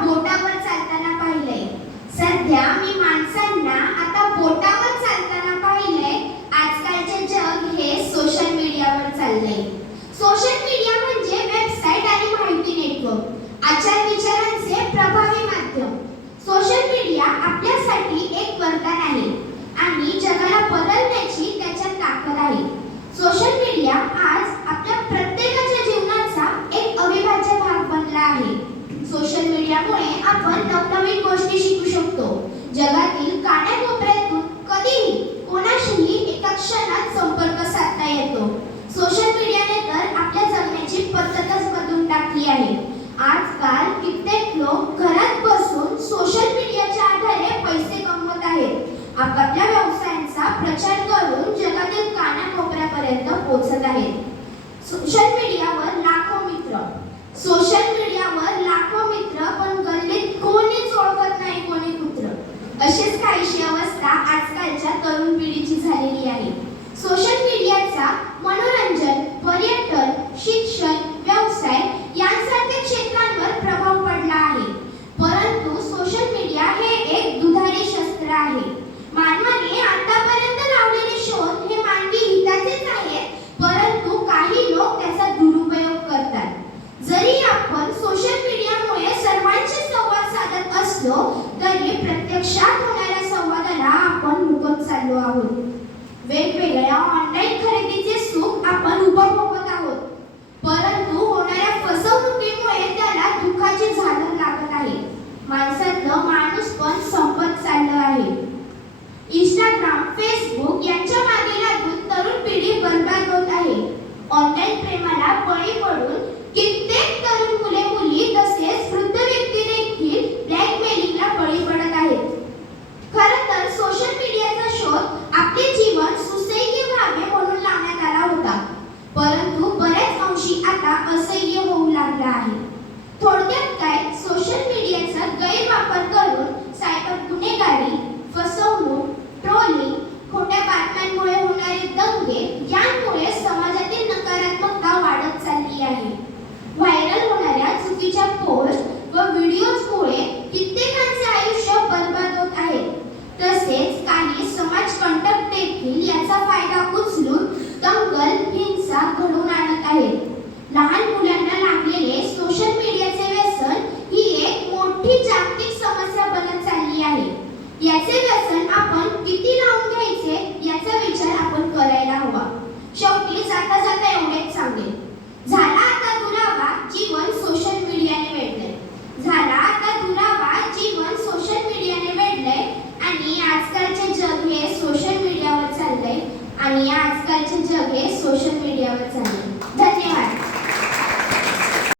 बोटावर चालताना पाहिलंय. सध्या मी माणसांना आता बोटावर चालताना पाहिलंय. आजकालचे जग हे सोशल मीडियावर चाललंय. सोशल मीडिया म्हणजे वेबसाईट आणि माहिती नेटवर्क आचार विचारांचे प्रभावी माध्यम सोशल मीडिया आपल्यासाठी एक वरदान आहे आणि जगाला बदलण्याची त्याच्यात ताकद आहे सोशल मीडिया आज आपल्या प्रत्येकाच्या जीवनाचा एक अविभाज्य भाग बनला आहे सोशल आपण नवनवीन गोष्टी शिकू शकतो. जगातील कानाकोपऱ्यातून कधीही कोणाशीही एका क्षणात संपर्क साधता येतो. सोशल मीडियाने तर आपल्या जगण्याची पद्धतच बदलून टाकली आहे. झालेली आहे. सोशल मीडियाचा मनोरंजन पर्यटन शिक्षण व्यवसाय यांसारख्या क्षेत्रांवर प्रभाव पडला आहे. परंतु सोशल मीडिया हे एक दुधारी शस्त्र आहे. मानवाने आतापर्यंत लावलेले शोध हे मानवी हिताचेच आहेत परंतु काही लोक त्याचा दुरुपयोग करतात. जरी आपण सोशल मीडियामुळे सर्वांशी संवाद साधत असलो तरी प्रत्यक्षात होणाऱ्या संवादाला आपण मुकत चाललो आहोत. વેગ લયા ઓનલાઈન ખરીદી જે સુખ આપણને ઉપર પહોંચતા પરંતુ